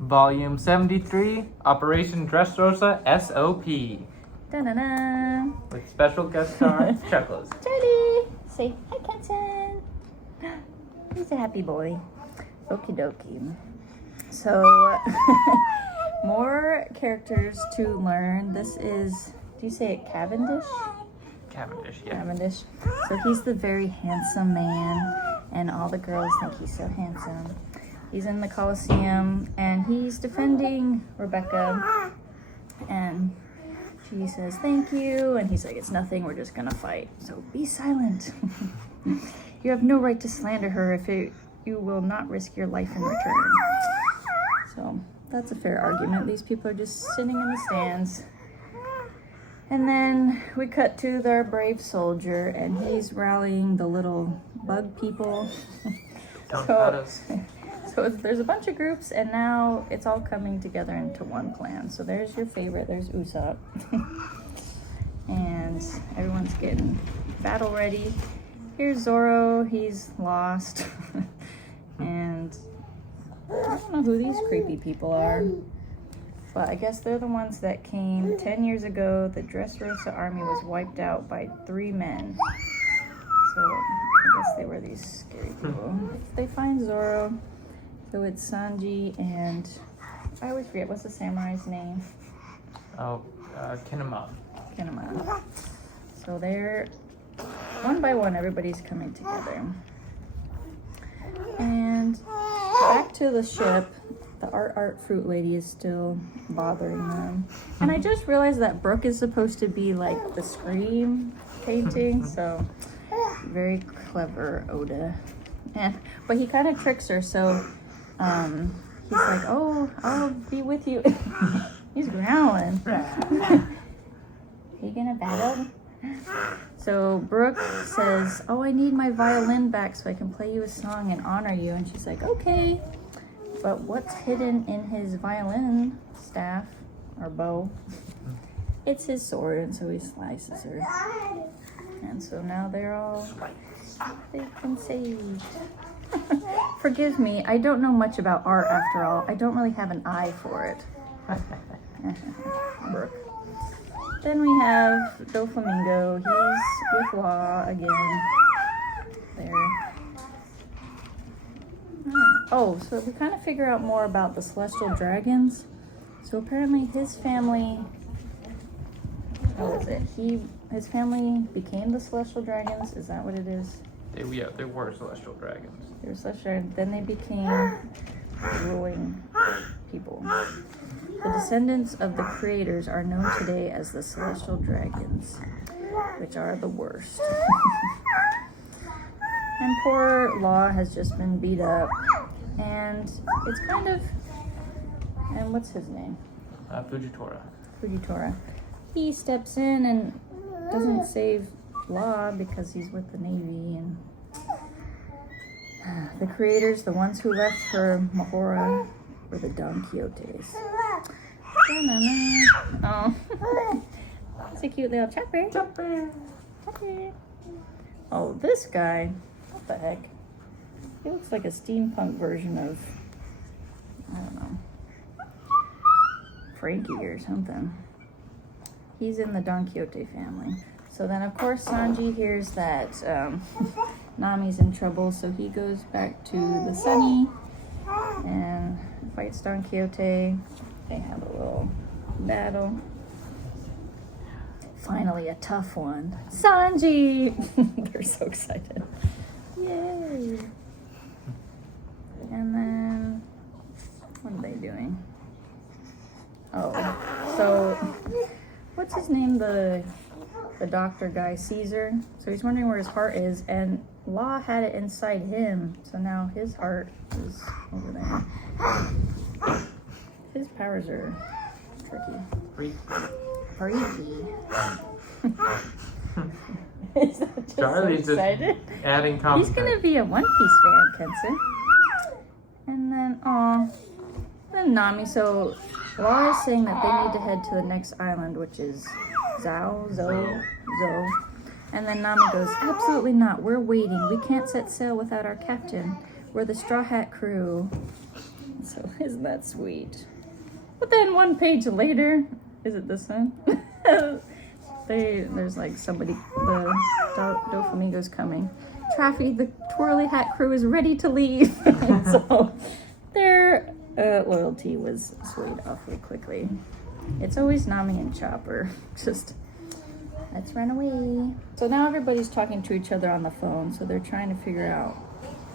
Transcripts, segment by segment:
Volume 73, Operation Dressrosa, S.O.P. Da-na-na. With special guest star, Chuckles. Charlie! Say hi, Kenton. He's a happy boy. Okie dokie. So, more characters to learn. This is, do you say it Cavendish? Cavendish, yeah. Cavendish. So he's the very handsome man, and all the girls think he's so handsome. He's in the Coliseum, and he's defending Rebecca, and she says, thank you, and he's like, it's nothing, we're just gonna fight. So be silent. You have no right to slander her if you will not risk your life in return. So that's a fair argument. These people are just sitting in the stands. And then we cut to their brave soldier, and he's rallying the little bug people. Don't cut us. So there's a bunch of groups, and now it's all coming together into one plan. So there's your favorite, there's S.O.P. And everyone's getting battle ready. Here's Zoro, he's lost. And I don't know who these creepy people are. But I guess they're the ones that came 10 years ago. The Dressrosa army was wiped out by 3 men. So I guess they were these scary people. They find Zoro. So it's Sanji and I always forget, what's the samurai's name? Oh, Kinemon. Kinemon. So they're one by one, everybody's coming together. And back to the ship. The art fruit lady is still bothering them. And I just realized that Brooke is supposed to be like the Scream painting, so very clever, Oda. But he kind of tricks her, so he's like, oh, I'll be with you. He's growling. You gonna battle? So Brooke says, oh, I need my violin back so I can play you a song and honor you. And she's like, okay. But what's hidden in his violin staff, or bow? It's his sword, and so he slices her. And so now they've been saved. Forgive me, I don't know much about art after all. I don't really have an eye for it. Brooke. Then we have Doflamingo. He's with Law again. There. Oh, so we kind of figure out more about the celestial dragons. So apparently his family, his family became the celestial dragons. Is that what it is? They were celestial dragons. They were celestial, then they became ruling people. The descendants of the creators are known today as the celestial dragons, which are the worst. And poor Law has just been beat up. And it's kind of, and what's his name? Fujitora. He steps in and doesn't save Law because he's with the Navy. And the creators, the ones who left for Mahora, were the Don Quixotes. Oh, it's a cute little chopper. Oh, this guy, what the heck? He looks like a steampunk version of, I don't know, Frankie or something. He's in the Don Quixote family. So then, of course, Sanji hears that Nami's in trouble, so he goes back to the Sunny and fights Don Quixote. They have a little battle. Finally, a tough one. Sanji! They're so excited. Yay! And then, what are they doing? Oh, so, what's his name? The doctor guy, Caesar. So he's wondering where his heart is, and Law had it inside him. So now his heart is over there. His powers are tricky. Freaky. Is that just Charlie's so excited? Just adding comments. He's gonna be a One Piece fan, Kenson. And then Nami. So Law is saying that they need to head to the next island, which is Zo. And then Nami goes, absolutely not. We're waiting. We can't set sail without our captain. We're the Straw Hat crew. So isn't that sweet? But then one page later, is it this one? There's like somebody, the Doflamingo's coming. Traffy, the twirly hat crew is ready to leave. So their loyalty was swayed awfully quickly. It's always Nami and Chopper. Just, let's run away. So now everybody's talking to each other on the phone. So they're trying to figure out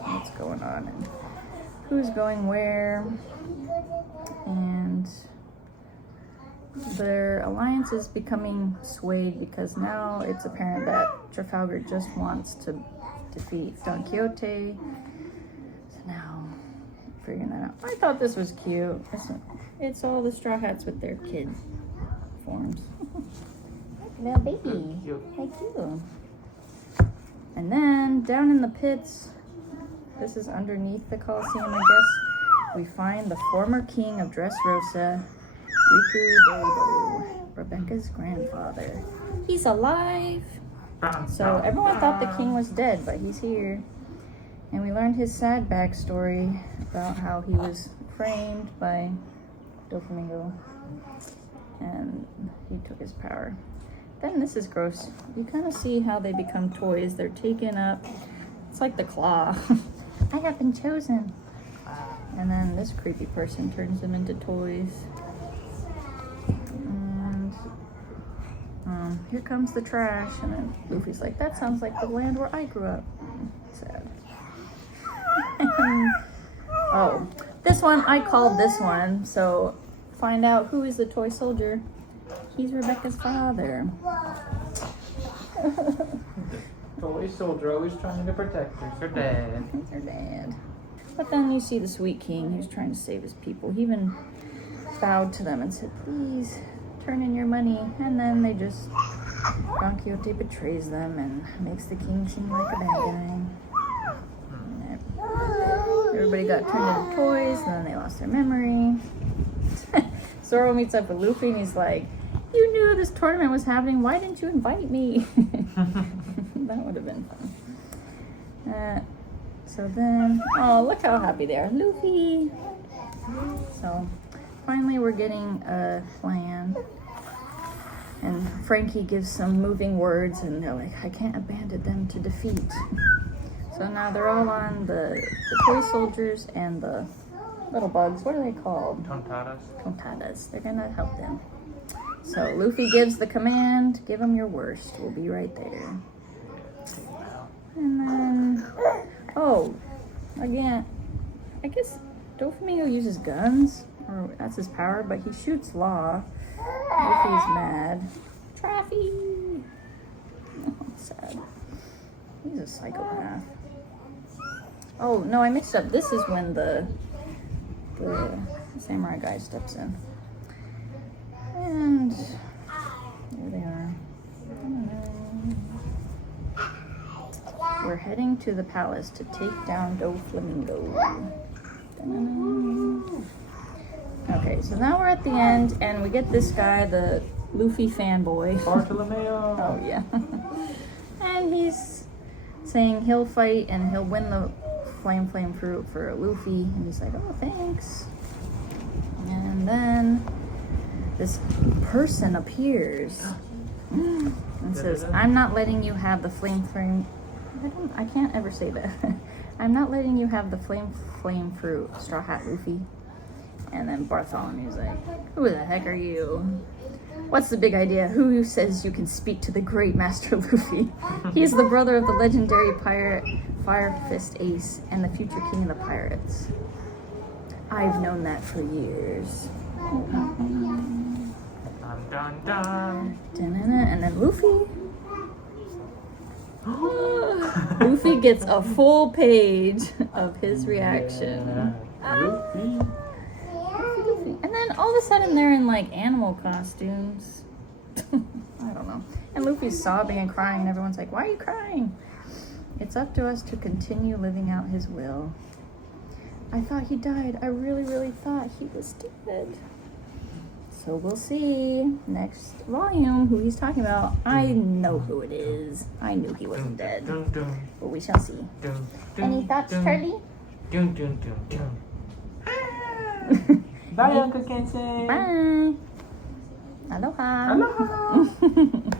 what's going on and who's going where. And their alliance is becoming swayed because now it's apparent that Trafalgar just wants to defeat Don Quixote. So now, figuring that out. I thought this was cute. It's all the Straw Hats with their kid forms. Little baby. Thank you. And then down in the pits, this is underneath the Colosseum, I guess, we find the former king of Dressrosa, Riku Dodo, Rebecca's grandfather. He's alive. So everyone thought the king was dead, but he's here. And we learned his sad backstory about how he was framed by Doflamingo and he took his power. Then this is gross. You kind of see how they become toys. They're taken up. It's like the claw. I have been chosen. And then this creepy person turns them into toys. And here comes the trash. And then Luffy's like, that sounds like the land where I grew up. Sad. Oh, this one, I called this one. So find out who is the toy soldier. He's Rebecca's father. Toy soldier always trying to protect her. It's her dad. It's her dad. But then you see the sweet king who's trying to save his people. He even bowed to them and said, please turn in your money. And then they just, Don Quixote betrays them and makes the king seem like a bad guy. Everybody got turned into toys, and then they lost their memory. Zoro meets up with Luffy and he's like, you knew this tournament was happening. Why didn't you invite me? That would have been fun. So then, oh, look how happy they are. Luffy. So finally we're getting a plan. And Frankie gives some moving words and they're like, I can't abandon them to defeat. So now they're all on the toy soldiers and the little bugs. What are they called? Tontadas. They're gonna help them. So Luffy gives the command, give them your worst. We'll be right there. And then, oh, again, I guess Doflamingo uses guns, or that's his power, but he shoots Law. Luffy's mad. Traffy! Oh, sad. He's a psychopath. Oh, no, I mixed up. This is when the samurai guy steps in. And here they are. We're heading to the palace to take down Doflamingo. Okay, so now we're at the end, and we get this guy, the Luffy fanboy. Bartolomeo. Oh, yeah. And he's saying he'll fight and he'll win the flame fruit for Luffy. And he's like, oh, thanks. And then this person appears and says, I'm not letting you have the flame. I can't ever say that. I'm not letting you have the flame fruit, Straw Hat Luffy. And then Bartholomew's like, who the heck are you? What's the big idea? Who says you can speak to the great Master Luffy? He's the brother of the legendary pirate Fire Fist Ace and the future king of the pirates. I've known that for years. Dun dun dun. And then Luffy. Luffy gets a full page of his reaction. Yeah. Luffy. And then all of a sudden they're in like animal costumes. I don't know. And Luffy's sobbing and crying and everyone's like, why are you crying? It's up to us to continue living out his will. I thought he died. I really thought he was dead. So we'll see next volume who he's talking about. I know who it is. I knew he wasn't dead. But we shall see. Any thoughts, Charlie? Dun dun dun dun. Bye, Uncle Kensen. Bye. Aloha. Aloha.